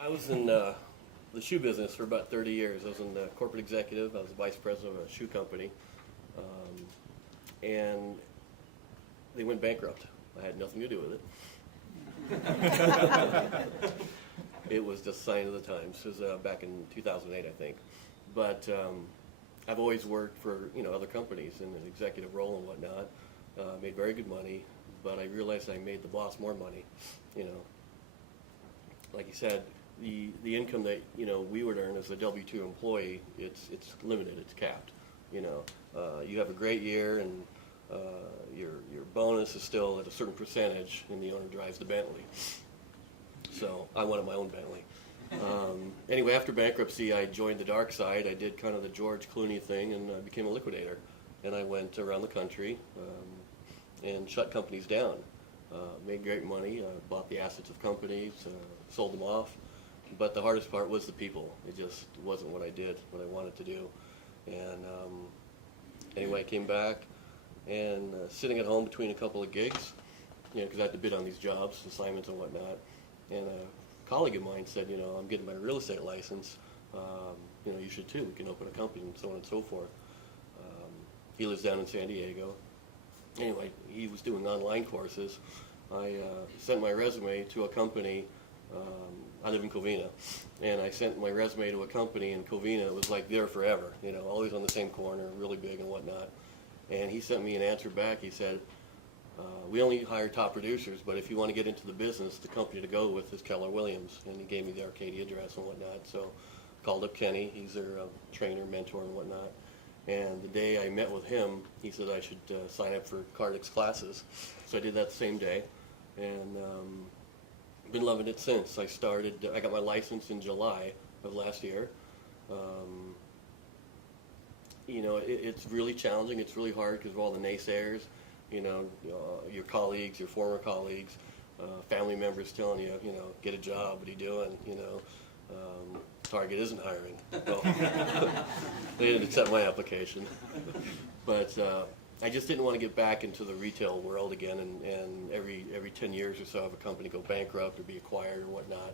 I was in the shoe business for about 30 years. I was in the corporate executive. I was the vice president of a shoe company. And they went bankrupt. I had nothing to do with it. It was just a sign of the times. It was back in 2008, I think. But I've always worked for other companies in an executive role and whatnot. Made very good money, but I realized I made the boss more money. Like you said, the income that we would earn as a W-2 employee, it's limited, it's capped. You have a great year and your bonus is still at a certain percentage, and the owner drives the Bentley. So I wanted my own Bentley. Anyway, after bankruptcy, I joined the dark side. I did kind of the George Clooney thing and became a liquidator. And I went around the country and shut companies down. Made great money, bought the assets of companies, sold them off. But the hardest part was the people. It just wasn't what I did, what I wanted to do. And anyway, I came back and sitting at home between a couple of gigs, because I had to bid on these jobs, assignments and whatnot. And a colleague of mine said, I'm getting my real estate license. You should too. We can open a company and so on and so forth. He lives down in San Diego. Anyway, he was doing online courses. I sent my resume to a company. I live in Covina, and I sent my resume to a company in Covina. It was like there forever, always on the same corner, really big and whatnot. And he sent me an answer back. He said, we only hire top producers, but if you want to get into the business, the company to go with is Keller Williams. And he gave me the Arcadia address and whatnot. So I called up Kenny. He's their trainer, mentor, and whatnot. And the day I met with him, he said I should sign up for Cardix classes. So I did that the same day, and been loving it since. I got my license in July of last year. It's really challenging. It's really hard because of all the naysayers. Your colleagues, your former colleagues, family members telling you, get a job. What are you doing? Target isn't hiring. Well, they didn't accept my application. But I just didn't want to get back into the retail world again, and every 10 years or so have a company go bankrupt or be acquired or whatnot.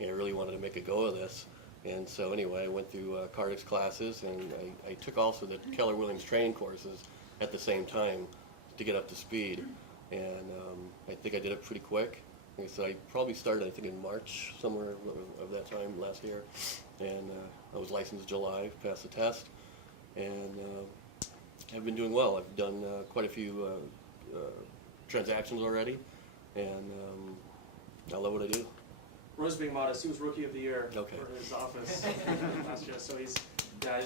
I really wanted to make a go of this. And so anyway, I went through Cardix classes, and I took also the Keller Williams training courses at the same time to get up to speed. And I think I did it pretty quick. Like I said, I probably started, I think, in March, somewhere of that time last year. And I was licensed July, passed the test, and I've been doing well. I've done quite a few transactions already, and I love what I do. Roy's being modest. He was Rookie of the Year Okay. for his office last year, so he's, yeah,